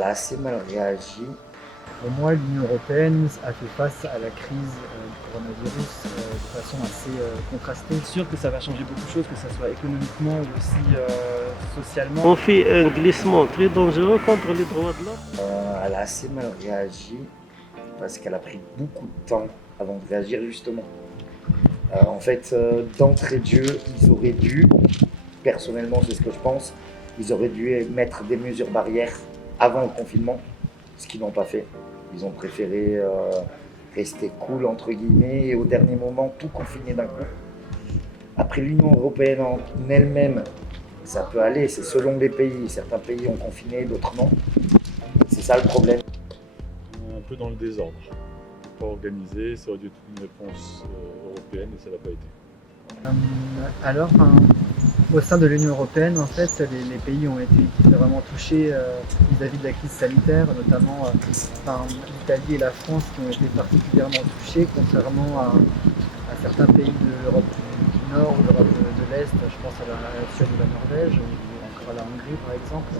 elle a assez mal réagi. Pour moi, l'Union européenne a fait face à la crise du coronavirus de façon assez contrastée. C'est sûr que ça va changer beaucoup de choses, que ce soit économiquement ou aussi socialement. On fait un glissement très dangereux contre les droits de l'homme. Elle a assez mal réagi parce qu'elle a pris beaucoup de temps avant de réagir justement. En fait, d'entrée de jeu, ils auraient dû, personnellement c'est ce que je pense, ils auraient dû mettre des mesures barrières avant le confinement, ce qu'ils n'ont pas fait. Ils ont préféré rester cool entre guillemets et au dernier moment tout confiner d'un coup. Après l'Union européenne en elle-même, ça peut aller, c'est selon les pays. Certains pays ont confiné, d'autres non. C'est ça le problème. Un peu dans le désordre. Pas organisé, ça aurait dû être une réponse européenne et ça l'a pas été. Au sein de l'Union européenne, en fait, les pays ont été vraiment touchés vis-à-vis de la crise sanitaire, notamment l'Italie et la France qui ont été particulièrement touchés, contrairement à certains pays de l'Europe du Nord ou de l'Europe de l'Est. Je pense à la Suède ou la Norvège, ou encore à la Hongrie par exemple.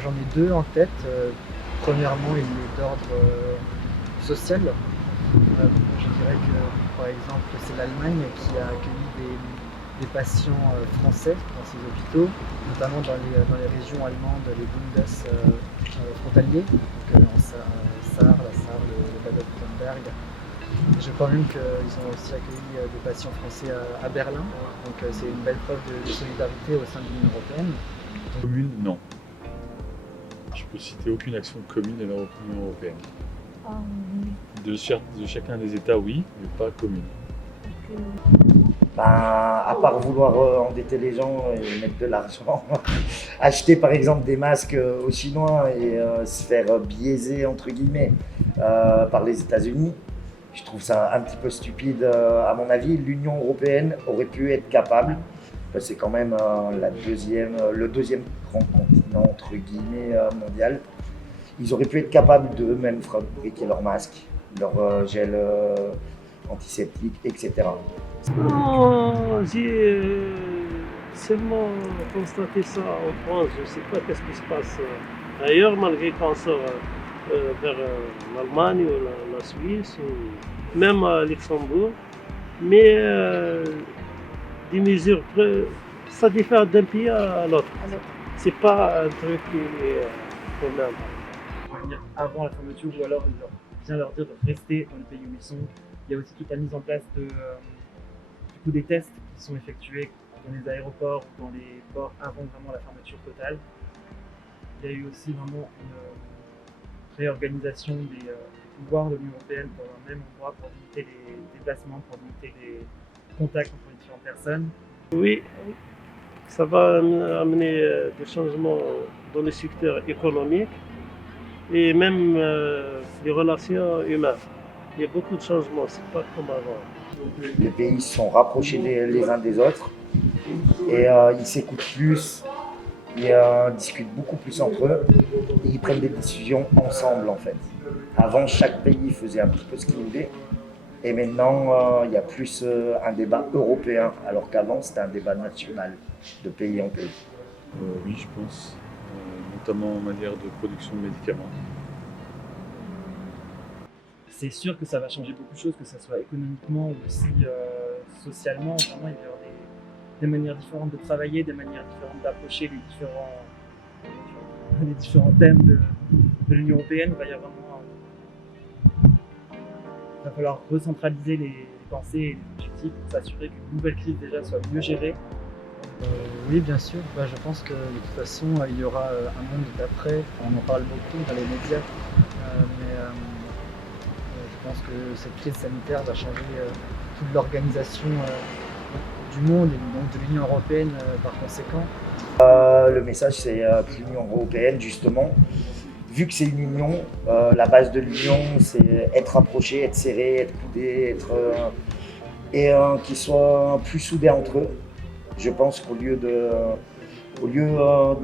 J'en ai deux en tête. Premièrement, il est d'ordre social. Je dirais que, par exemple, c'est l'Allemagne qui a accueilli des patients français dans ses hôpitaux, notamment dans les régions allemandes, les Bundes frontaliers, donc en Sarre, la Sarre, le Bade-Württemberg. Je crois même qu'ils ont aussi accueilli des patients français à Berlin, donc c'est une belle preuve de solidarité au sein de l'Union européenne. Commune, non. Je peux citer aucune action commune de l'Union européenne. De chacun des États, oui, mais pas commune. À part vouloir endetter les gens et mettre de l'argent, acheter par exemple des masques aux Chinois et se faire biaiser entre guillemets par les États-Unis, je trouve ça un petit peu stupide. À mon avis, l'Union européenne aurait pu être capable, parce que c'est quand même le deuxième grand continent entre guillemets mondial. Ils auraient pu être capables d'eux-mêmes fabriquer leurs masques, leurs gels antiseptiques, etc. J'ai seulement constaté ça en France. Je ne sais pas qu'est-ce qui se passe ailleurs, malgré qu'on sort vers l'Allemagne ou la Suisse ou même à Luxembourg. Mais des mesures, ça diffère d'un pays à l'autre. C'est pas un truc qui est problème. Venir avant la fermeture ou alors bien leur dire de rester dans le pays où ils sont. Il y a aussi toute la mise en place des tests qui sont effectués dans les aéroports ou dans les ports avant vraiment la fermeture totale. Il y a eu aussi vraiment une réorganisation des pouvoirs de l'Union européenne dans un même endroit pour limiter les déplacements, pour limiter les contacts entre les différentes personnes. Oui, ça va amener des changements dans le secteur économique et même les relations humaines. Il y a beaucoup de changements, c'est pas comme avant. Les pays se sont rapprochés les uns des autres et ils s'écoutent plus, ils discutent beaucoup plus entre eux et ils prennent des décisions ensemble en fait. Avant, chaque pays faisait un petit peu ce qu'il voulait et maintenant il y a plus un débat européen alors qu'avant c'était un débat national de pays en pays. Oui, je pense, notamment en manière de production de médicaments. C'est sûr que ça va changer beaucoup de choses, que ce soit économiquement ou aussi socialement. Vraiment, il va y avoir des manières différentes de travailler, des manières différentes d'approcher les différents thèmes de l'Union européenne. Il va falloir recentraliser les pensées et les objectifs pour s'assurer qu'une nouvelle crise déjà soit mieux gérée. Oui, bien sûr. Je pense que de toute façon, il y aura un monde d'après. On en parle beaucoup dans les médias, je pense que cette crise sanitaire va changer toute l'organisation du monde et donc de l'Union européenne par conséquent. Le message c'est que l'Union européenne justement, vu que c'est une union, la base de l'union c'est être rapprochés, être serrés, être coudés, qu'ils soient plus soudés entre eux. Je pense qu'au lieu des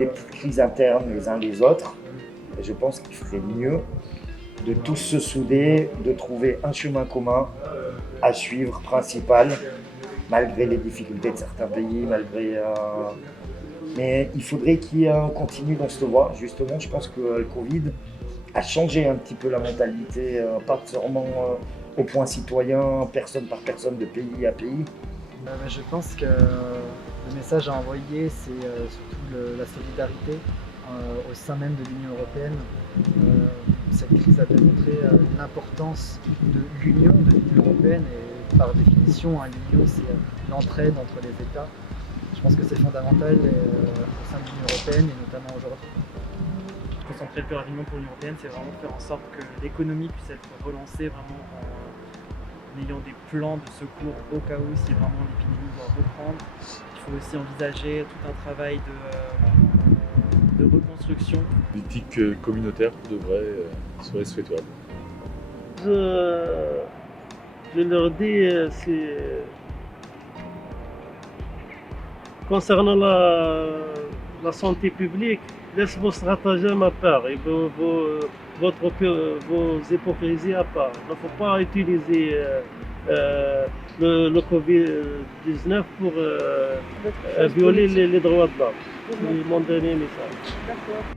petites crises internes les uns les autres, je pense qu'il ferait mieux de tous se souder, de trouver un chemin commun à suivre principal, malgré les difficultés de certains pays, malgré Mais il faudrait qu'il y ait un continu dans cette voie. Justement, je pense que le Covid a changé un petit peu la mentalité, pas seulement au point citoyen, personne par personne, de pays à pays. Je pense que le message à envoyer, c'est surtout la solidarité au sein même de l'Union européenne. Cette crise a démontré l'importance de l'Union européenne et par définition, hein, l'Union c'est l'entraide entre les États. Je pense que c'est fondamental au sein de l'Union européenne et notamment aujourd'hui. Concentrer le plus rapidement pour l'Union européenne, c'est vraiment faire en sorte que l'économie puisse être relancée vraiment en ayant des plans de secours au cas où si vraiment l'épidémie doit reprendre. Il faut aussi envisager tout un travail de reconstruction. La politique communautaire serait souhaitable. Je leur dis, c'est concernant la santé publique, laisse vos stratagèmes à part et vos hypocrisies à part. Il ne faut pas utiliser le Covid-19 pour violer les droits de l'homme. C'est mon dernier message.